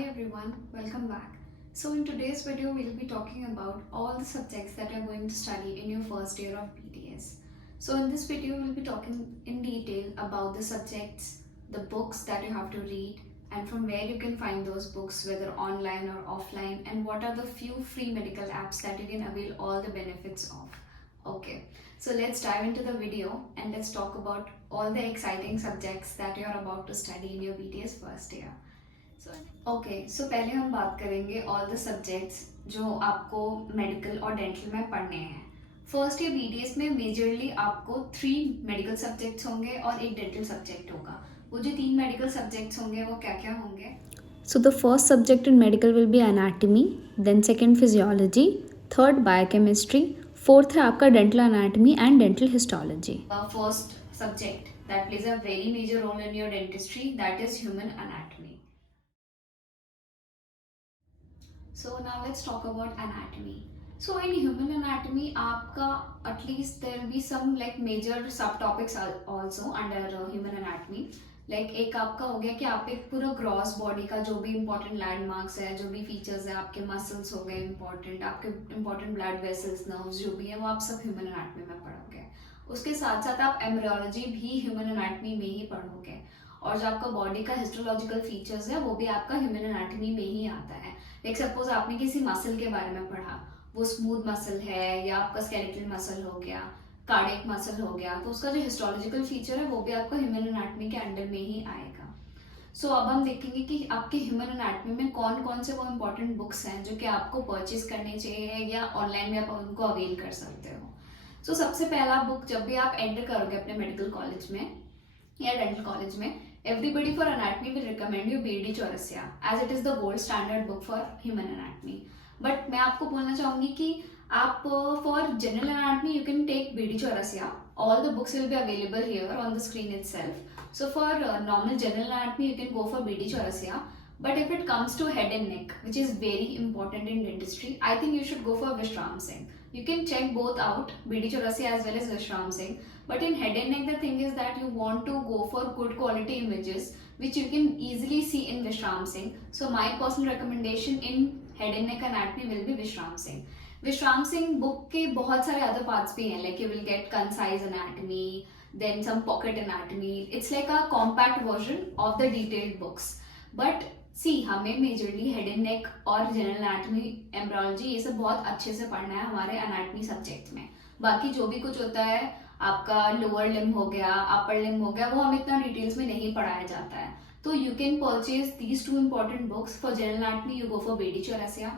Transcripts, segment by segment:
Hi everyone, welcome back. So in today's video we'll be talking about all the subjects that you're going to study in your first year of BTS. So in this video we'll be talking in detail about the subjects, the books that you have to read and from where you can find those books, whether online or offline, and what are the few free medical apps that you can avail all the benefits of. Okay, so let's dive into the video and let's talk about all the exciting subjects that you're about to study in your BTS first year. सो पहले हम बात करेंगे all the subjects जो आपको medical और dental में पढ़ने हैं. फर्स्ट ईयर बीडीएस में मेजरली आपको 3 मेडिकल सब्जेक्ट्स होंगे और एक डेंटल सब्जेक्ट होगा. वो जो 3 मेडिकल सब्जेक्ट्स होंगे वो क्या क्या होंगे? So the first subject in medical will be anatomy, then second physiology, third biochemistry, fourth है आपका dental anatomy and dental histology. First subject that plays a very major role in your dentistry, that is human anatomy. So now let's talk about anatomy. So in human anatomy, आपका at least there will be some like major subtopics also under human anatomy. Like एक आपका हो गया कि आप एक पूरा gross body का जो भी इंपॉर्टेंट लैंडमार्क्स है, जो भी फीचर्स है, आपके मसल्स हो गए इंपॉर्टेंट, आपके इंपॉर्टेंट ब्लड वेसल्स, नर्व्स जो भी है वो आप सब ह्यूमन एनाटमी में पढ़ोगे. उसके साथ साथ आप एम्ब्रियोलॉजी भी ह्यूमन एनाटमी में ही पढ़ोगे और जो आपका बॉडी का हिस्टोलॉजिकल फीचर्स है वो भी आपका ह्यूमन एनाटमी में ही आता है. लाइक सपोज आपने किसी मसल के बारे में पढ़ा, वो स्मूथ मसल है या आपका स्केलेटल मसल हो गया, कार्डियक मसल हो गया, तो उसका जो हिस्टोलॉजिकल फीचर है वो भी आपका ह्यूमन एनाटमी के अंडर में ही आएगा. सो अब हम देखेंगे कि आपके ह्यूमन एनाटमी में कौन कौन से वो इंपॉर्टेंट बुक्स हैं जो कि आपको परचेज करने चाहिए या ऑनलाइन में आप उनको अवेल कर सकते हो. सो सबसे पहला बुक जब भी आप एंटर करोगे अपने मेडिकल कॉलेज में या डेंटल कॉलेज में, everybody for anatomy will recommend you BD Chaurasia as it is the gold standard book for human anatomy. But मैं आपको बोलना चाहूँगी कि आप for general anatomy you can take BD Chaurasia. All the books will be available here on the screen itself. So for normal general anatomy you can go for BD Chaurasia. But if it comes to head and neck, which is very important in dentistry, I think you should go for Vishram Singh. You can check both out, BD Chaurasia as well as Vishram Singh. But in head and neck, the thing is that you want to go for good quality images, which you can easily see in Vishram Singh. So my personal recommendation in head and neck anatomy will be Vishram Singh. Vishram Singh book के बहुत सारे other parts भी हैं, like you will get concise anatomy, then some pocket anatomy. It's like a compact version of the detailed books. But सी हमें majorly head and neck और general anatomy, embryology ये सब बहुत अच्छे से पढ़ना है हमारे एनाटमी सब्जेक्ट में. बाकी जो भी कुछ होता है आपका लोअर लिम्ब हो गया, अपर लिम्ब हो गया, वो हमें इतना डिटेल्स में नहीं पढ़ाया जाता है. तो you can purchase these 2 important books. For general anatomy you go for BD Chaurasia,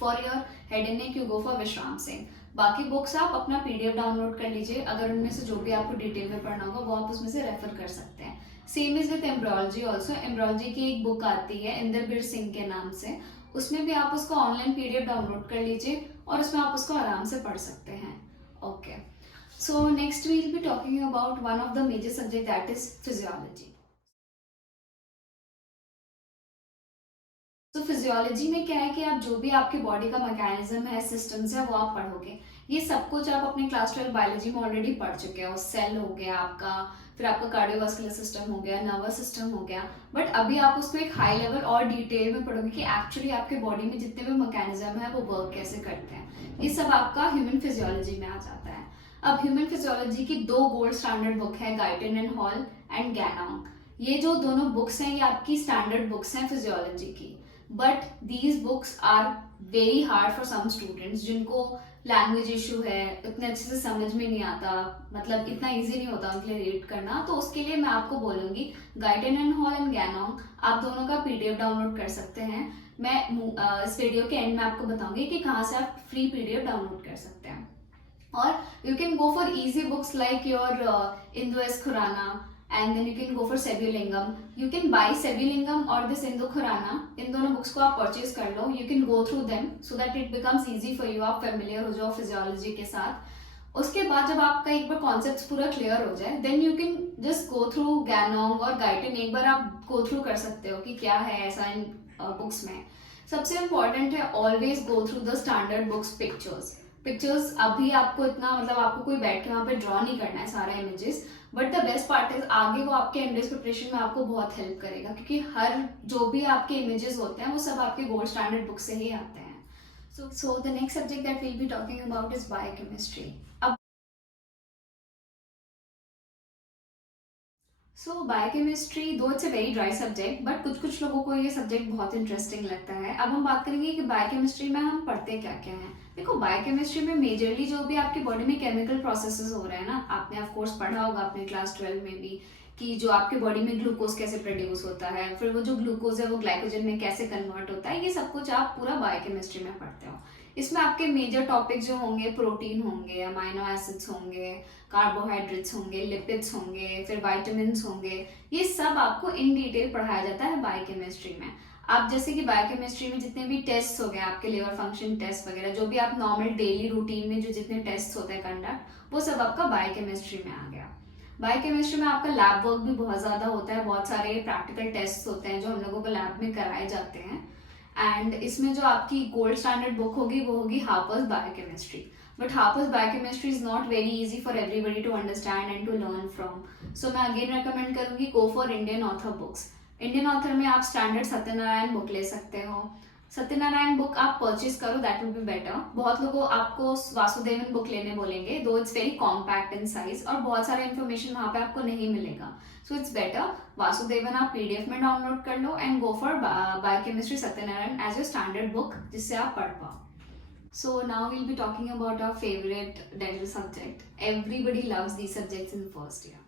for your head and neck you go for विश्राम सिंह. बाकी बुक्स आप अपना PDF डाउनलोड कर लीजिए, अगर उनमें से जो भी आपको डिटेल में पढ़ना होगा वो आप उसमें से रेफर कर सकते हैं. Same is with embryology also. Embryology की एक बुक आती है इंदरबीर सिंह के नाम से, उसमें भी आप उसको ऑनलाइन PDF डाउनलोड कर लीजिए और उसमें आप उसको आराम से पढ़ सकते हैं. Okay, so next we will be talking about one of the major subject that is physiology. तो फिजियोलॉजी में क्या है कि आप जो भी आपके बॉडी का मैकेनिज्म है, सिस्टम्स है, वो आप पढ़ोगे. ये सब कुछ आप अपने क्लास 12 बायोलॉजी में ऑलरेडी पढ़ चुके हो. सेल हो गया आपका, फिर आपका कार्डियोवास्कुलर सिस्टम हो गया, नर्वस सिस्टम हो गया. बट अभी आप उसको एक हाई लेवल और डिटेल में पढ़ोगे कि एक्चुअली आपके बॉडी में जितने भी मैकेनिज्म है वो वर्क कैसे करते हैं. ये सब आपका ह्यूमन फिजियोलॉजी में आ जाता है. अब ह्यूमन फिजियोलॉजी की 2 गोल्ड स्टैंडर्ड बुक है, Guyton and Hall and Ganong. ये जो दोनों बुक्स हैं ये आपकी स्टैंडर्ड बुक्स हैं फिजियोलॉजी की. But these books are very hard for some students जिनको लैंग्वेज इशू है, इतने अच्छे से समझ में नहीं आता, मतलब इतना इजी नहीं होता उनके लिए रीड करना. तो उसके लिए मैं आपको बोलूंगी Guyton and Hall and Ganong आप दोनों का PDF डाउनलोड कर सकते हैं. मैं इस वीडियो के एंड में आपको बताऊंगी कि कहाँ से आप फ्री PDF डाउनलोड कर सकते हैं. और you can go for easy books like your Indu S. Khurana, and then you can go for Sevyulingam. You can buy Sevyulingam or this Indu Khurana. इन दोनों बुक्स को आप परचेज कर लो. You can go through them so that it becomes easy for you. आप familiar हो जाओ physiology के साथ. उसके बाद जब आपका एक बार कॉन्सेप्ट पूरा क्लियर हो जाए then you can just go through Ganong और गाइटन. एक बार आप गो थ्रू कर सकते हो कि क्या है ऐसा इन बुक्स में. सबसे इम्पॉर्टेंट है always go through the standard books pictures. अभी आपको इतना मतलब आपको कोई बैठ के वहां पे ड्रॉ नहीं करना है सारे images, but the best part is आगे वो आपके एमडीएस प्रिपरेशन में आपको बहुत हेल्प करेगा, क्योंकि हर जो भी आपके इमेजेस होते हैं वो सब आपके गोल्ड स्टैंडर्ड बुक से ही आते हैं. So the next subject that we'll be talking about is biochemistry. अब सो बायोकेमिस्ट्री दो it's a very dry subject, but कुछ कुछ लोगों को ये सब्जेक्ट बहुत इंटरेस्टिंग लगता है. अब हम बात करेंगे कि बायोकेमिस्ट्री में हम पढ़ते क्या क्या हैं. देखो, बायोकेमिस्ट्री में मेजरली जो भी आपकी बॉडी में केमिकल प्रोसेसेस हो रहे हैं ना, आपने ऑफ कोर्स पढ़ा होगा अपने क्लास 12 में भी, कि जो आपके बॉडी में ग्लूकोज कैसे प्रोड्यूस होता है, फिर वो जो ग्लूकोज है वो ग्लाइकोजन में कैसे कन्वर्ट होता है, ये सब कुछ आप पूरा बायोकेमिस्ट्री में पढ़ते हो. इसमें आपके मेजर टॉपिक जो होंगे, प्रोटीन होंगे, अमाइनो एसिड्स होंगे, कार्बोहाइड्रेट्स होंगे, लिपिड्स होंगे, फिर वाइटामिन्स होंगे, ये सब आपको इन डिटेल पढ़ाया जाता है बायोकेमिस्ट्री में. आप जैसे कि बायोकेमिस्ट्री में जितने भी टेस्ट हो गए, आपके लिवर फंक्शन टेस्ट वगैरह, जो भी आप नॉर्मल डेली रूटीन में जो जितने टेस्ट होते हैं कंडक्ट, वो सब आपका बायोकेमिस्ट्री में आ गया. बायोकेमिस्ट्री में आपका लैब वर्क भी बहुत ज्यादा होता है, बहुत सारे प्रैक्टिकल टेस्ट होते हैं जो हम लोगों को लैब में कराए जाते हैं. एंड इसमें जो आपकी गोल्ड स्टैंडर्ड बुक होगी वो होगी Harper's biochemistry. But Harper's biochemistry is not very easy for everybody to understand and to learn from. So मैं अगेन रेकमेंड करूंगी, go for Indian author books. Indian author में आप स्टैंडर्ड सत्यनारायण बुक ले सकते हो. सत्यनारायण बुक आप परचेज करो, that will be better. बहुत लोगों आपको वासुदेवन बुक लेने बोलेंगे, though it's very compact in size और बहुत सारा इन्फॉर्मेशन वहां पे आपको नहीं मिलेगा. सो इट्स बेटर वासुदेवन आप पीडीएफ में डाउनलोड कर लो and go for biochemistry Satyanarayana as your standard book, जिससे आप पढ़ पाओ. So now we'll be talking about our favorite dental subject. Everybody loves these subjects in first year.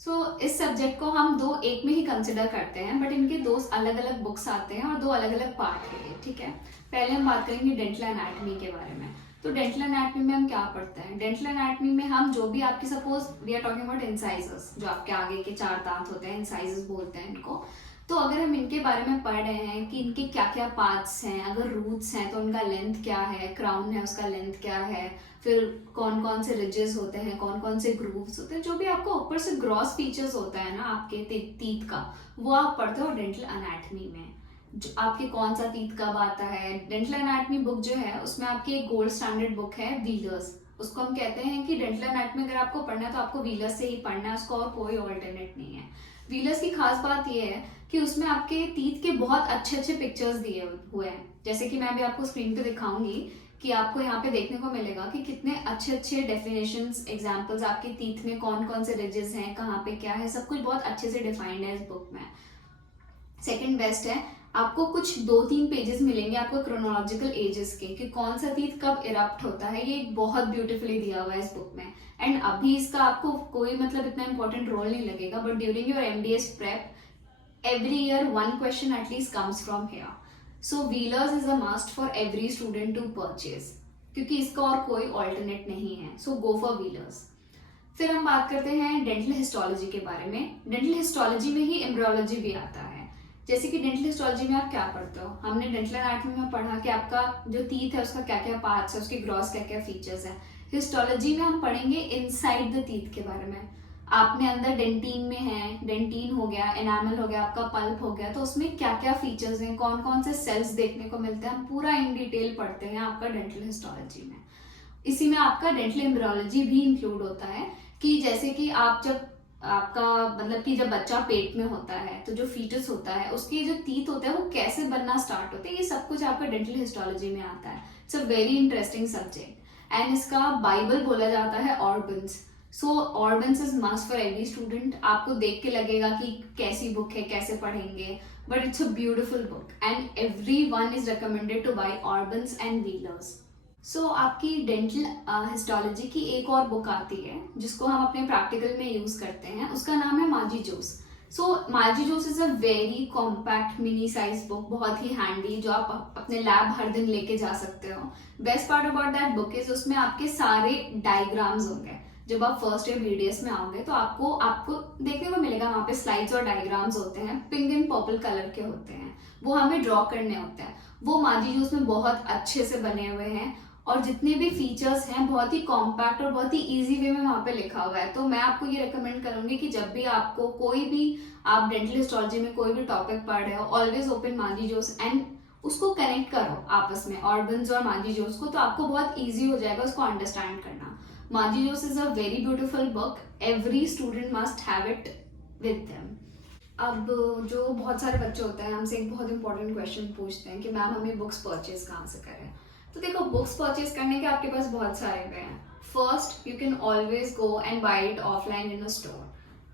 सो इस सब्जेक्ट को हम दो एक में ही कंसिडर करते हैं, बट इनके दो अलग अलग बुक्स आते हैं और दो अलग अलग पार्ट है ये, ठीक है. पहले हम बात करेंगे डेंटल एनाटॉमी के बारे में. तो डेंटल एनाटॉमी में हम क्या पढ़ते हैं? डेंटल एनाटॉमी में हम जो भी आपकी, suppose we are talking about incisors, जो आपके आगे के 4 दांत होते हैं, इंसाइजर्स बोलते हैं इनको. तो अगर हम इनके बारे में पढ़ रहे हैं कि इनके क्या क्या पार्ट्स हैं, अगर रूट्स हैं तो उनका लेंथ क्या है, क्राउन है उसका लेंथ क्या है, फिर कौन कौन से रिजेस होते हैं, कौन कौन से ग्रूव्स होते हैं, जो भी आपको ऊपर से ग्रॉस फीचर्स होता है ना आपके टीथ का, वो आप पढ़ते हो डेंटल एनाटॉमी में. जो आपके कौन सा टीथ कब आता है. डेंटल एनाटॉमी बुक जो है उसमें आपकी एक गोल्ड स्टैंडर्ड बुक है व्हीलर्स. उसको हम कहते हैं कि डेंटल एनाटॉमी अगर आपको पढ़ना है तो आपको व्हीलर्स से ही पढ़ना है, उसको और कोई ऑल्टरनेट नहीं है. व्हीलर्स की खास बात यह है कि उसमें आपके टीथ के बहुत अच्छे अच्छे पिक्चर्स दिए हुए हैं, जैसे कि मैं अभी आपको स्क्रीन पे दिखाऊंगी कि आपको यहाँ पे देखने को मिलेगा कि कितने अच्छे अच्छे डेफिनेशंस, एग्जांपल्स आपके टीथ में कौन कौन से रिजेस हैं, कहाँ पे क्या है, सब कुछ बहुत अच्छे से डिफाइंड है इस बुक में. सेकंड बेस्ट है, आपको कुछ 2-3 पेजेस मिलेंगे आपको क्रोनोलॉजिकल एजेस के, कि कौन सा टीथ कब इरप्ट होता है, ये बहुत ब्यूटीफुली दिया हुआ है इस बुक में. एंड अभी इसका आपको कोई मतलब इतना इंपॉर्टेंट रोल नहीं लगेगा, but during your MDS prep every year one question at least comes from here. So Wheelers is a must for every student to purchase, क्योंकि इसका और कोई alternate नहीं है. So go for Wheelers. फिर हम बात करते हैं डेंटल हिस्टोलॉजी के बारे में. डेंटल हिस्टोलॉजी में ही एम्ब्रियोलॉजी भी आता है. जैसे कि डेंटल हिस्टोलॉजी में आप क्या पढ़ते हो, हमने डेंटल एनाटॉमी में पढ़ा कि आपका जो टीथ है उसका क्या क्या पार्ट्स है, उसके ग्रॉस क्या क्या फीचर्स है. हिस्टोलॉजी में हम पढ़ेंगे इनसाइड द टीथ के बारे में. आपने अंदर डेंटीन में है, डेंटीन हो गया, एनामल हो गया, आपका पल्प हो गया, तो उसमें क्या क्या फीचर्स हैं, कौन कौन से सेल्स देखने को मिलते हैं, हम पूरा इन डिटेल पढ़ते हैं आपका डेंटल हिस्टोलॉजी में. इसी में आपका डेंटल एम्ब्रियोलॉजी भी इंक्लूड होता है, कि जैसे कि आप जब आपका मतलब कि जब बच्चा पेट में होता है तो जो फीटस होता है उसके जो टीथ होते हैं वो कैसे बनना स्टार्ट होते हैं, ये सब कुछ आपका डेंटल हिस्टोलॉजी में आता है. It's a very interesting subject and इसका बाइबल बोला जाता है Orban's. So Orban's is must for every student. आपको देख के लगेगा कि कैसी बुक है, कैसे पढ़ेंगे, but it's a beautiful book and everyone is recommended to buy Orban's and Wheeler's. So आपकी डेंटल हिस्टोलॉजी की एक और बुक आती है जिसको हम अपने प्रैक्टिकल में यूज करते हैं, उसका नाम है माजी Jose. So Maji Jose is a very compact mini size book, बहुत ही हैंडी, जो आप अपने लैब हर दिन लेके जा सकते हो. Best part about that book is उसमें आपके सारे डायग्राम्स होंगे. जब आप फर्स्ट ईयर बीडीएस में आओगे तो आपको देखने को मिलेगा वहां पे स्लाइड्स और डायग्राम्स होते हैं, पिंक एंड पर्पल कलर के होते हैं, वो हमें ड्रॉ करने होते हैं. वो माजी जोस में बहुत अच्छे से बने हुए हैं और जितने भी फीचर्स हैं बहुत ही कॉम्पैक्ट और बहुत ही इजी वे में वहां पे लिखा हुआ है. तो मैं आपको ये रिकमेंड करूंगी कि जब भी आपको कोई भी आप डेंटल हिस्टोलॉजी में कोई भी टॉपिक पढ़ रहे हो, ऑलवेज ओपन माजी जोस एंड उसको कनेक्ट करो आपस में, ऑर्गन्स और मांझी जोस को, तो आपको बहुत ईजी हो जाएगा उसको अंडरस्टैंड करना। Maji Jose is a very beautiful book, every student must have it with them. अब जो बहुत सारे बच्चे होते हैं हमसे एक बहुत इंपॉर्टेंट क्वेश्चन पूछते हैं कि मैम हमें बुक्स परचेज कहाँ से करें। तो देखो, बुक्स परचेज करने के आपके पास बहुत सारे वे हैं। First, you can always go and buy it offline in a store.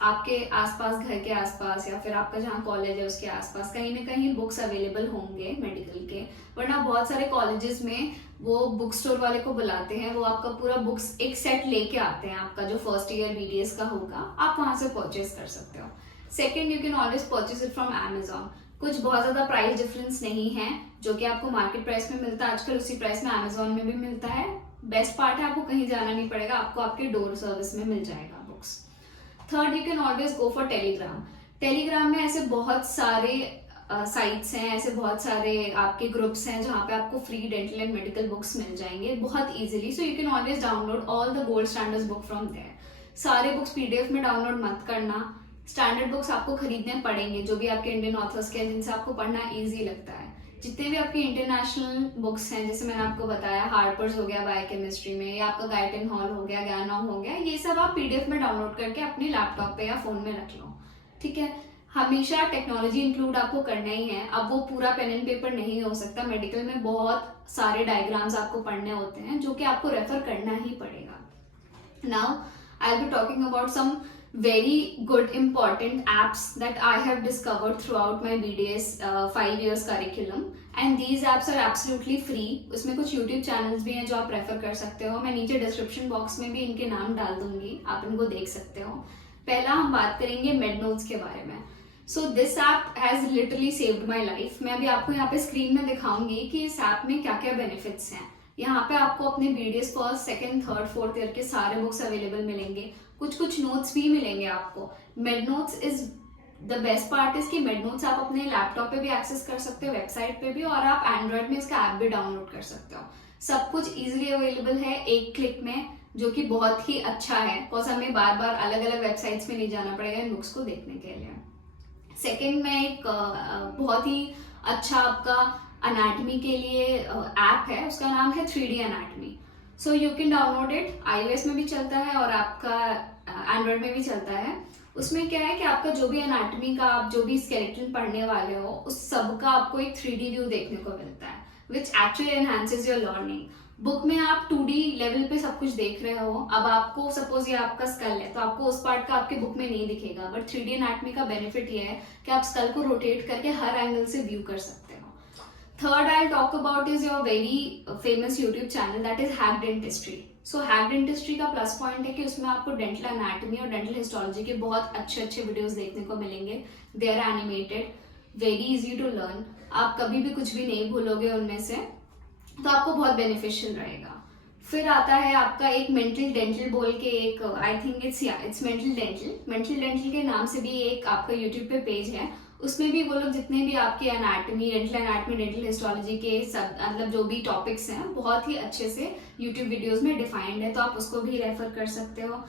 आपके आसपास, घर के आसपास या फिर आपका जहाँ कॉलेज है उसके आसपास कहीं ना कहीं बुक्स अवेलेबल होंगे मेडिकल के, वरना बहुत सारे कॉलेजेस में वो बुक स्टोर वाले को बुलाते हैं, वो आपका पूरा बुक्स एक सेट लेके आते हैं, आपका जो फर्स्ट ईयर बीडीएस का होगा आप वहां से परचेज कर सकते हो। Second, you can always purchase it from Amazon। कुछ बहुत ज्यादा प्राइस डिफरेंस नहीं है, जो कि आपको मार्केट प्राइस में मिलता है आजकल उसी प्राइस में Amazon में भी मिलता है। बेस्ट पार्ट है आपको कहीं जाना नहीं पड़ेगा, आपको आपके डोर सर्विस में मिल जाएगा books. Third, you can always go for Telegram. Telegram में ऐसे बहुत सारे साइट्स हैं, ऐसे बहुत सारे आपके ग्रुप्स हैं जहाँ पे आपको free dental and medical books मिल जाएंगे बहुत easily. So you can always download all the gold standards book from there. सारे बुक्स पीडीएफ में डाउनलोड मत करना, स्टैंडर्ड बुक्स आपको खरीदने पड़ेंगे जो भी आपके इंडियन ऑथर्स के हैं, जिनसे आपको पढ़ना ईजी लगता है। जितने भी आपके इंटरनेशनल बुक्स हैं, जैसे मैंने आपको बताया हार्पर्स हो गया बायोकेमिस्ट्री में, या आपका गाइटन हॉल हो गया, ज्ञानम हो गया, ये सब आप पीडीएफ में डाउनलोड करके अपने लैपटॉप पे या फोन में रख लो। ठीक है, हमेशा टेक्नोलॉजी इंक्लूड आपको करना ही है। अब वो पूरा पेन एंड पेपर नहीं हो सकता, मेडिकल में बहुत सारे डायग्राम्स आपको पढ़ने होते हैं जो कि आपको रेफर करना ही पड़ेगा। Now I will be talking about some very good important apps that I have discovered throughout my BDS 5 years curriculum, and these apps are absolutely free। उसमें कुछ YouTube channels भी हैं जो आप रेफर कर सकते हो, मैं नीचे डिस्क्रिप्शन बॉक्स में भी इनके नाम डाल दूंगी, आप इनको देख सकते हो। पहला हम बात करेंगे मेडनोट्स के बारे में। So this app has literally saved my life. मैं अभी आपको यहाँ पे स्क्रीन में दिखाऊंगी कि इस ऐप में क्या क्या बेनिफिट्स हैं। यहाँ पे आपको अपने BDS first, second, third, fourth year के सारे बुक्स अवेलेबल मिलेंगे, कुछ नोट्स भी मिलेंगे आपको। Mednotes is the best part is कि मेडनोट्स आप अपने लैपटॉप पे भी एक्सेस कर सकते हो, वेबसाइट पे भी, और आप एंड्रॉइड में इसका ऐप भी डाउनलोड कर सकते हो। सब कुछ इजीली अवेलेबल है एक क्लिक में, जो कि बहुत ही अच्छा है, बिकॉज हमें बार बार अलग अलग वेबसाइट्स में नहीं जाना पड़ेगा इन बुक्स को देखने के लिए। सेकेंड में एक बहुत ही अच्छा आपका अनाटमी के लिए ऐप है, उसका नाम है 3D anatomy. So you can download it, iOS में भी चलता है और आपका एंड्रॉइड में भी चलता है। उसमें क्या है कि आपका जो भी अनाटमी का आप जो भी स्केलेटन पढ़ने वाले हो उस सब का आपको एक 3D व्यू देखने को मिलता है, which actually enhances your learning. Book में आप 2D लेवल पे सब कुछ देख रहे हो, अब आपको सपोज ये आपका स्कल है तो आपको उस पार्ट का आपके बुक में नहीं दिखेगा, बट 3D एनाटमी का बेनिफिट ये है कि आप स्कल को रोटेट करके हर एंगल से व्यू कर सकते हो। Third I talk about is your very famous YouTube channel, that is Hack Dentistry. So Hack Dentistry का प्लस पॉइंट है कि उसमें आपको डेंटल एनाटमी और डेंटल हिस्टोलॉजी के बहुत अच्छे अच्छे वीडियोस देखने को मिलेंगे। They are animated, very easy to learn, आप कभी भी कुछ भी नहीं भूलोगे उनमें से, तो आपको बहुत बेनिफिशियल रहेगा। फिर आता है आपका एक मेंटल डेंटल बोल के एक, I think it's mental dental के नाम से भी एक आपका यूट्यूब पे पेज है। उसमें भी वो लोग जितने भी आपके एनाटमी, डेंटल हिस्टोलॉजी के सब मतलब जो भी टॉपिक्स हैं बहुत ही अच्छे से यूट्यूब वीडियोस में डिफाइंड है, तो आप उसको भी रेफर कर सकते हो।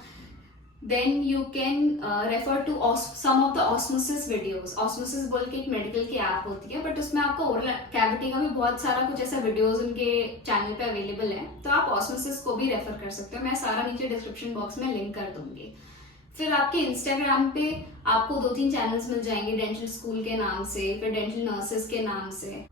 Then you can refer to some of the osmosis videos। osmosis बोल के एक मेडिकल की ऐप होती है, बट उसमें आपको ओरल कैविटी का भी बहुत सारा कुछ ऐसा वीडियोस उनके चैनल पे अवेलेबल है, तो आप osmosis को भी रेफर कर सकते हो। मैं सारा नीचे डिस्क्रिप्शन बॉक्स में लिंक कर दूंगी। फिर आपके इंस्टाग्राम पे आपको 2-3 चैनल्स मिल जाएंगे, डेंटल स्कूल के नाम से, फिर डेंटल नर्सेस के नाम से।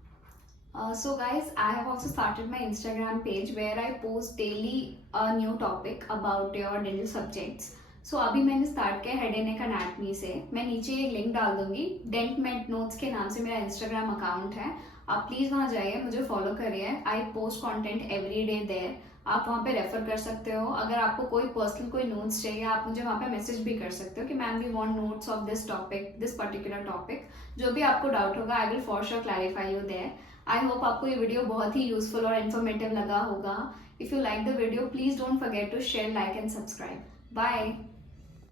So guys, I have also started my Instagram page where I post daily a new topic about your dental subjects। सो अभी मैंने स्टार्ट किया हेड एंड नेक एनाटमी से, मैं नीचे एक लिंक डाल दूंगी, डेंट मेड नोट्स के नाम से मेरा इंस्टाग्राम अकाउंट है, आप प्लीज वहाँ जाइए, मुझे फॉलो करिए। I post content every day there, आप वहाँ पे रेफर कर सकते हो। अगर आपको कोई पर्सनल कोई नोट्स चाहिए आप मुझे वहाँ पे मैसेज भी कर सकते हो कि ma'am we want notes of this topic, this particular topic. जो भी आपको डाउट होगा I will for sure clarify you there. I hope आपको ये वीडियो बहुत ही यूजफुल और इन्फॉर्मेटिव लगा होगा। If you like the video please don't forget to share, like and subscribe. Bye.